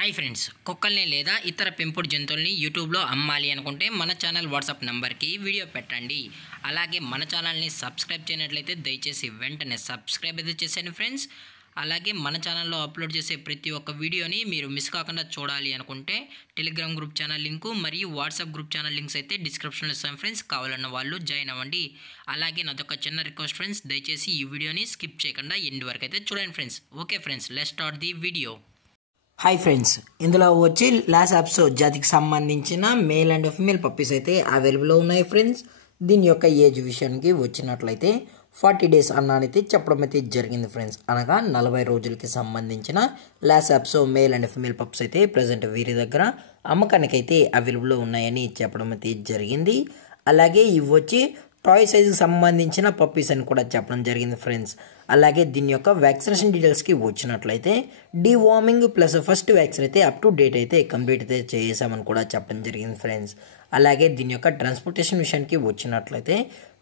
Hi friends, కుక్కల్ని లేదా ఇతర పెంపుడు జంతువుల్ని యూట్యూబ్లో అమ్మాలి అనుకుంటే మన ఛానల్ వాట్సాప్ నెంబర్కి వీడియో పెట్టండి. అలాగే మన ఛానల్ని సబ్స్క్రైబ్ చేయనట్లయితే దయచేసి వెంటనే సబ్స్క్రైబ్ అయితే చేసేయండి ఫ్రెండ్స్. అలాగే మన ఛానల్లో అప్లోడ్ చేసే ప్రతి ఒక్క వీడియోని మీరు మిస్ కాకుండా చూడాలి అనుకుంటే టెలిగ్రామ్ గ్రూప్ ఛానల్ లింకు మరియు వాట్సాప్ గ్రూప్ ఛానల్ లింక్స్ అయితే డిస్క్రిప్షన్లో ఇస్తాను ఫ్రెండ్స్. కావాలన్న వాళ్ళు జాయిన్ అవ్వండి. అలాగే నాదొక చిన్న రిక్వెస్ట్ ఫ్రెండ్స్, దయచేసి ఈ వీడియోని స్కిప్ చేయకుండా ఎండ్ వరకు అయితే చూడండి friends. Okay friends, let's start the video. Hi friends, ఇందులో వచ్చి లాస్ అప్సో జాతికి సంబంధించిన మేల్ అండ్ ఫీమేల్ పప్పీస్ అయితే అవైలబుల్లో ఉన్నాయి ఫ్రెండ్స్. దీని యొక్క ఏజ్ విషయానికి వచ్చినట్లయితే 40 days అన్నానైతే చెప్పడం అయితే జరిగింది ఫ్రెండ్స్. అనగా 40 రోజులకి సంబంధించిన Lhasa Apso male and female pups అయితే ప్రజెంట్ వీరి దగ్గర అమ్మకానికి అయితే అవైలబుల్లో ఉన్నాయని చెప్పడం అయితే జరిగింది. అలాగే ఇవి వచ్చి టాయ్ సైజుకి సంబంధించిన పప్పీస్ అని కూడా చెప్పడం జరిగింది ఫ్రెండ్స్. అలాగే దీని యొక్క వ్యాక్సినేషన్ డీటెయిల్స్కి వచ్చినట్లయితే డీవార్మింగ్ ప్లస్ ఫస్ట్ వ్యాక్సిన్ అయితే అప్ టు డేట్ అయితే కంప్లీట్ అయితే చేసామని కూడా చెప్పడం జరిగింది ఫ్రెండ్స్. అలాగే దీని యొక్క ట్రాన్స్పోర్టేషన్ విషయానికి వచ్చినట్లయితే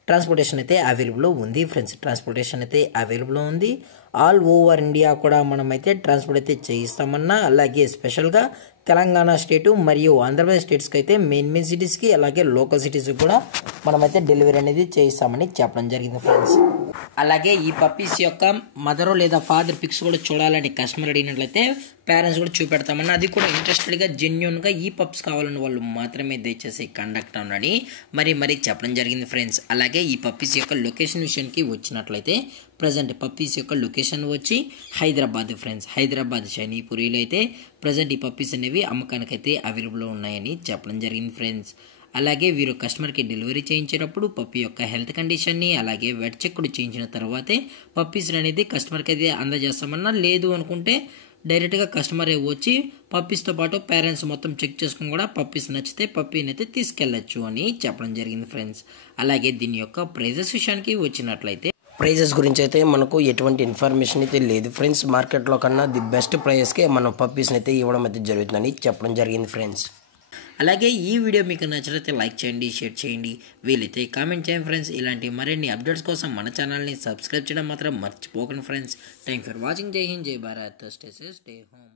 ట్రాన్స్పోర్టేషన్ అయితే అవైలబుల్ ఉంది ఫ్రెండ్స్. ట్రాన్స్పోర్టేషన్ అయితే అవైలబుల్ ఉంది. ఆల్ ఓవర్ ఇండియా కూడా మనమైతే ట్రాన్స్పోర్ట్ అయితే చేయిస్తామన్నా, అలాగే స్పెషల్గా తెలంగాణ స్టేటు మరియు ఆంధ్రప్రదేశ్ స్టేట్స్కి అయితే మెయిన్ సిటీస్కి అలాగే లోకల్ సిటీస్కి కూడా మనమైతే డెలివరీ అనేది చేయిస్తామని చెప్పడం జరిగింది ఫ్రెండ్స్. అలాగే ఈ పప్పీస్ యొక్క మదర్ లేదా ఫాదర్ పిక్స్ కూడా చూడాలని కస్టమర్ అడిగినట్లయితే పేరెంట్స్ కూడా చూపెడతామని, అది కూడా ఇంట్రెస్టెడ్గా జెన్యున్గా ఈ పప్స్ కావాలని వాళ్ళు మాత్రమే దయచేసి కండక్ట్ అవ్వండి మరి చెప్పడం జరిగింది ఫ్రెండ్స్. అలాగే ఈ పప్పీస్ యొక్క లొకేషన్ విషయానికి వచ్చినట్లయితే ప్రజెంట్ పప్పీస్ యొక్క లొకేషన్ వచ్చి హైదరాబాద్ ఫ్రెండ్స్. హైదరాబాద్ షైనీపురిలో అయితే ప్రజెంట్ ఈ పప్పీస్ అనేవి అమ్మకానికి అయితే అవైలబుల్లో ఉన్నాయని చెప్పడం జరిగింది ఫ్రెండ్స్. అలాగే వీరు కస్టమర్కి డెలివరీ చేయించేటప్పుడు పప్పీ యొక్క హెల్త్ కండిషన్ని అలాగే వెట్ చెక్ కూడా చేయించిన తర్వాతే పప్పీస్ అనేది కస్టమర్కి అయితే అందజేస్తామన్నా, లేదు అనుకుంటే డైరెక్ట్గా కస్టమర్ వచ్చి పప్పీస్తో పాటు పేరెంట్స్ మొత్తం చెక్ చేసుకుని కూడా పప్పీస్ నచ్చితే పప్పీని అయితే తీసుకెళ్లొచ్చు అని చెప్పడం జరిగింది ఫ్రెండ్స్. అలాగే దీని యొక్క ప్రైజెస్ విషయానికి వచ్చినట్లయితే ప్రైజెస్ గురించి అయితే మనకు ఎటువంటి ఇన్ఫర్మేషన్ అయితే లేదు ఫ్రెండ్స్. మార్కెట్లో కన్నా ది బెస్ట్ ప్రైజెస్కే మనం పప్పీస్ని అయితే ఇవ్వడం అయితే జరుగుతుందని చెప్పడం జరిగింది ఫ్రెండ్స్. అలాగే ఈ వీడియో మీకు నచ్చినట్లయితే లైక్ చేయండి, షేర్ చేయండి, వీలైతే కామెంట్ చేయండి ఫ్రెండ్స్. ఇలాంటి మరిన్ని అప్డేట్స్ కోసం మన ఛానల్ని సబ్స్క్రైబ్ చేయడం మాత్రం మర్చిపోకండి ఫ్రెండ్స్. Thank for watching. జై హింద్, జై Bharat, stay safe, stay home.